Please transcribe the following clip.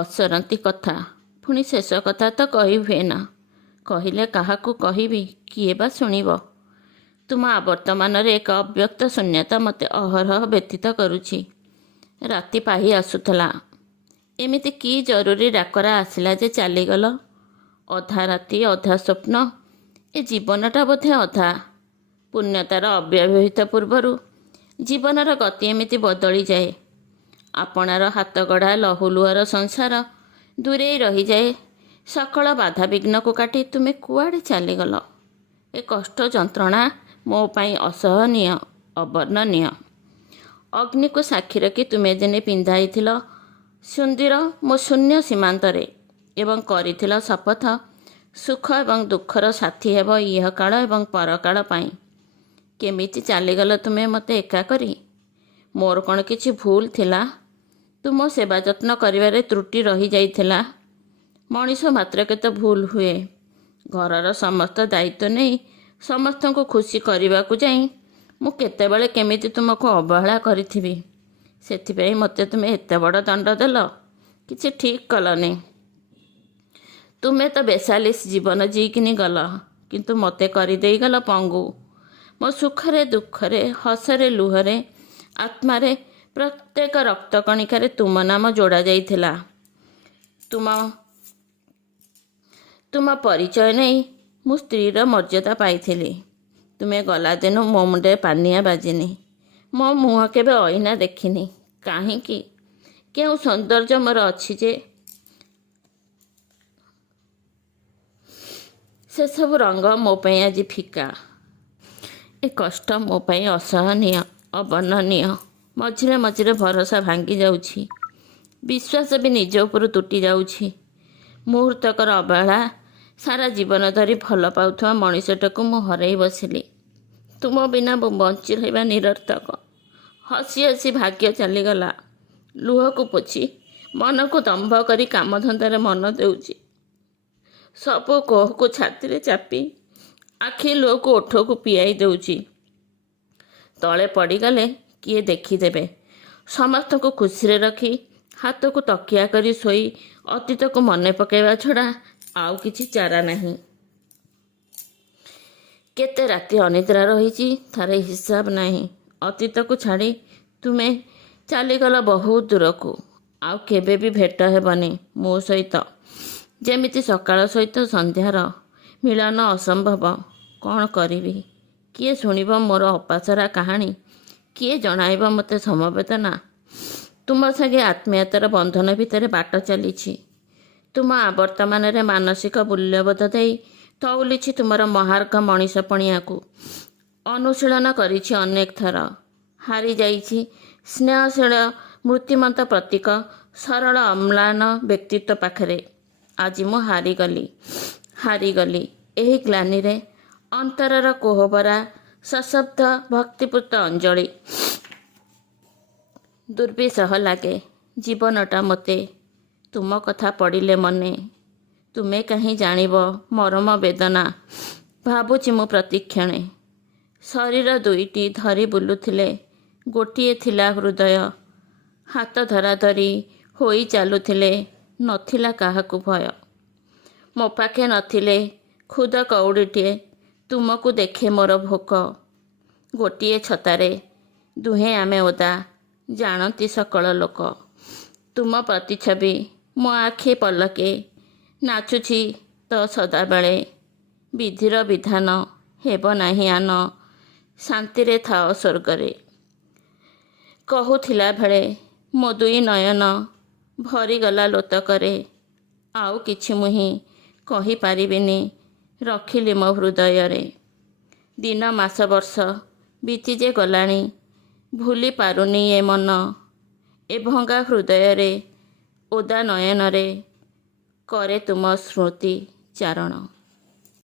ଅସରନ୍ତି କଥା, ପୁଣି ଶେଷ କଥା ତ କହି ହୁଏ ନା। କହିଲେ କାହାକୁ କହିବି, କିଏ ବା ଶୁଣିବ? ତୁମ ଆବର୍ତ୍ତମାନରେ ଏକ ଅବ୍ୟକ୍ତ ଶୂନ୍ୟତା ମୋତେ ଅହରହ ବ୍ୟତୀତ କରୁଛି। ରାତି ପାହି ଆସୁଥିଲା। ଏମିତି କି ଜରୁରୀ ଡାକରା ଆସିଲା ଯେ ଚାଲିଗଲ? ଅଧା ରାତି ଅଧା ସ୍ୱପ୍ନ। ଏ ଜୀବନଟା ବୋଧେ ଅଧା। ପୁଣ୍ୟତାର ଅବ୍ୟବହିତ ପୂର୍ବରୁ ଜୀବନର ଗତି ଏମିତି ବଦଳିଯାଏ। ଆପଣାର ହାତଗଢ଼ା ଲହୁଲୁହର ସଂସାର ଦୂରେଇ ରହିଯାଏ। ସକଳ ବାଧାବିଘ୍ନକୁ କାଟି ତୁମେ କୁଆଡ଼େ ଚାଲିଗଲ। ଏ କଷ୍ଟ ଯନ୍ତ୍ରଣା ମୋ ପାଇଁ ଅସହନୀୟ, ଅବର୍ଣ୍ଣନୀୟ। ଅଗ୍ନିକୁ ସାକ୍ଷୀ ରଖି ତୁମେ ଦିନେ ପିନ୍ଧାଇଥିଲ ସୁନ୍ଦର ମୋ ଶୂନ୍ୟ ସୀମାନ୍ତରେ ଏବଂ କରିଥିଲ ଶପଥ ସୁଖ ଏବଂ ଦୁଃଖର ସାଥୀ ହେବ ଇହକାଳ ଏବଂ ପରକାଳ ପାଇଁ। କେମିତି ଚାଲିଗଲ ତୁମେ ମୋତେ ଏକା କରି? ମୋର କ'ଣ କିଛି ଭୁଲ ଥିଲା? ତୁମ ସେବା ଯତ୍ନ କରିବାରେ ତ୍ରୁଟି ରହିଯାଇଥିଲା? ମଣିଷ ମାତ୍ରକେ ତ ଭୁଲ ହୁଏ। ଘରର ସମସ୍ତ ଦାୟିତ୍ୱ ନେଇ ସମସ୍ତଙ୍କୁ ଖୁସି କରିବାକୁ ଯାଇ ମୁଁ କେତେବେଳେ କେମିତି ତୁମକୁ ଅବହେଳା କରିଥିବି। ସେଥିପାଇଁ ମୋତେ ତୁମେ ଏତେ ବଡ଼ ଦଣ୍ଡ ଦେଲ? କିଛି ଠିକ୍ କଲନି। ତୁମେ ତ ବେସାଲିସ ଜୀବନ ଜିଇକିନି ଗଲ, କିନ୍ତୁ ମୋତେ କରିଦେଇଗଲ ପଙ୍ଗୁ। ମୋ ସୁଖରେ ଦୁଃଖରେ, ହସରେ ଲୁହରେ, ଆତ୍ମାରେ ପ୍ରତ୍ୟେକ ରକ୍ତକଣିକାରେ ତୁମ ନାମ ଯୋଡ଼ା ଯାଇଥିଲା। ତୁମ ପରିଚୟ ନେଇ ମୁଁ ସ୍ତ୍ରୀର ମର୍ଯ୍ୟାଦା ପାଇଥିଲି। ତୁମେ ଗଲା ଦିନୁ ମୋ ମୁଣ୍ଡରେ ପାନିଆ ବାଜିନି। ମୋ ମୁହଁ କେବେ ଅଇନା ଦେଖିନି। କାହିଁକି? କେଉଁ ସୌନ୍ଦର୍ଯ୍ୟ ମୋର ଅଛି ଯେ ସେସବୁ ରଙ୍ଗ ମୋ ପାଇଁ ଆଜି ଫିକା। ଏ କଷ୍ଟ ମୋ ପାଇଁ ଅସହନୀୟ, ଅବର୍ଣ୍ଣନୀୟ। ମଝିରେ ମଝିରେ ଭରସା ଭାଙ୍ଗି ଯାଉଛି। ବିଶ୍ୱାସ ବି ନିଜ ଉପରୁ ତୁଟି ଯାଉଛି। ମୁହୂର୍ତ୍ତକର ଅବହେଳା। ସାରା ଜୀବନ ଧରି ଭଲ ପାଉଥିବା ମଣିଷଟାକୁ ମୁଁ ହରାଇ ବସିଲି। ତୁମ ବିନା ମୁଁ ବଞ୍ଚି ରହିବା ନିରର୍ଥକ। ହସି ହସି ଭାଗ୍ୟ ଚାଲିଗଲା। ଲୁହକୁ ପୋଛି ମନକୁ ଦମ୍ଭ କରି କାମଧନ୍ଦାରେ ମନ ଦେଉଛି। ସବୁ କୋହକୁ ଛାତିରେ ଚାପି ଆଖି ଲୁହକୁ ଓଠକୁ ପିଆଇ ଦେଉଛି। ତଳେ ପଡ଼ିଗଲେ କିଏ ଦେଖିଦେବେ? ସମସ୍ତଙ୍କୁ ଖୁସିରେ ରଖି ହାତକୁ ତକିଆ କରି ଶୋଇ ଅତୀତକୁ ମନେ ପକାଇବା ଛଡ଼ା ଆଉ କିଛି ଚାରା ନାହିଁ। କେତେ ରାତି ଅନିଦ୍ରା ରହିଛି, ତାର ହିସାବ ନାହିଁ। ଅତୀତକୁ ଛାଡ଼ି ତୁମେ ଚାଲିଗଲ ବହୁତ ଦୂରକୁ। ଆଉ କେବେ ବି ଭେଟ ହେବନି ମୋ ସହିତ। ଯେମିତି ସକାଳ ସହିତ ସନ୍ଧ୍ୟାର ମିଳନ ଅସମ୍ଭବ। କ'ଣ କରିବି? କିଏ ଶୁଣିବ ମୋର ଅପାସରା କାହାଣୀ? କିଏ ଜଣାଇବ ମୋତେ ସମବେଦନା? ତୁମ ସାଙ୍ଗେ ଆତ୍ମୀୟତାର ବନ୍ଧନ ଭିତରେ ବାଟ ଚାଲିଛି। ତୁମ ଆବର୍ତ୍ତମାନରେ ମାନସିକ ମୂଲ୍ୟବୋଧ ଦେଇ ତଉଲିଛି ତୁମର ମହାର୍ଘ ମଣିଷ ପଣିଆକୁ। ଅନୁଶୀଳନ କରିଛି ଅନେକ ଥର। ହାରିଯାଇଛି ସ୍ନେହଶୀଳ ମୂର୍ତ୍ତିମନ୍ତ ପ୍ରତୀକ ସରଳ ଅମ୍ଳାନ ବ୍ୟକ୍ତିତ୍ୱ ପାଖରେ। ଆଜି ମୁଁ ହାରିଗଲି ଏହି ଗ୍ଲାନିରେ। ଅନ୍ତରର କୋହଭରା ସଶବ୍ଦ ଭକ୍ତିପୂତ ଅଞ୍ଜଳି। ଦୁର୍ବିସହ ଲାଗେ ଜୀବନଟା ମୋତେ ତୁମ କଥା ପଡ଼ିଲେ ମନେ। ତୁମେ କାହିଁ ଜାଣିବ ମରମ ବେଦନା। ଭାବୁଛି ମୁଁ ପ୍ରତିକ୍ଷଣେ। ଶରୀର ଦୁଇଟି ଧରି ବୁଲୁଥିଲେ ଗୋଟିଏ ଥିଲା ହୃଦୟ। ହାତ ଧରାଧରି ହୋଇ ଚାଲୁଥିଲେ, ନଥିଲା କାହାକୁ ଭୟ। ମୋ ପାଖେ ନଥିଲେ ଖୁଦ କଉଡ଼ିଟିଏ, ତୁମକୁ ଦେଖେ ମୋର ଭୋକ। ଗୋଟିଏ ଛତାରେ ଦୁହେଁ ଆମେ ଓଦା, ଜାଣନ୍ତି ସକଳ ଲୋକ। ତୁମ ପ୍ରତିଛବି ମୋ ଆଖି ପଲକେ ନାଚୁଛି ତ ସଦାବେଳେ। ବିଧିର ବିଧାନ ହେବ ନାହିଁ ଆନ, ଶାନ୍ତିରେ ଥାଅ ସ୍ୱର୍ଗରେ। କହୁଥିଲା ବେଳେ ମୋ ଦୁଇ ନୟନ ଭରିଗଲା ଲୋତକରେ। ଆଉ କିଛି ମୁହିଁ କହିପାରିବିନି, ରଖିଲି ମୋ ହୃଦୟରେ। ଦିନ ମାସ ବର୍ଷ ବିତି ଯେ ଗଲାଣି, ଭୁଲି ପାରୁନି ଏ ମନ। ଏ ଭଙ୍ଗା ହୃଦୟରେ ଓଦା ନୟନରେ କରେ ତୁମ ସ୍ମୃତି ଚାରଣ।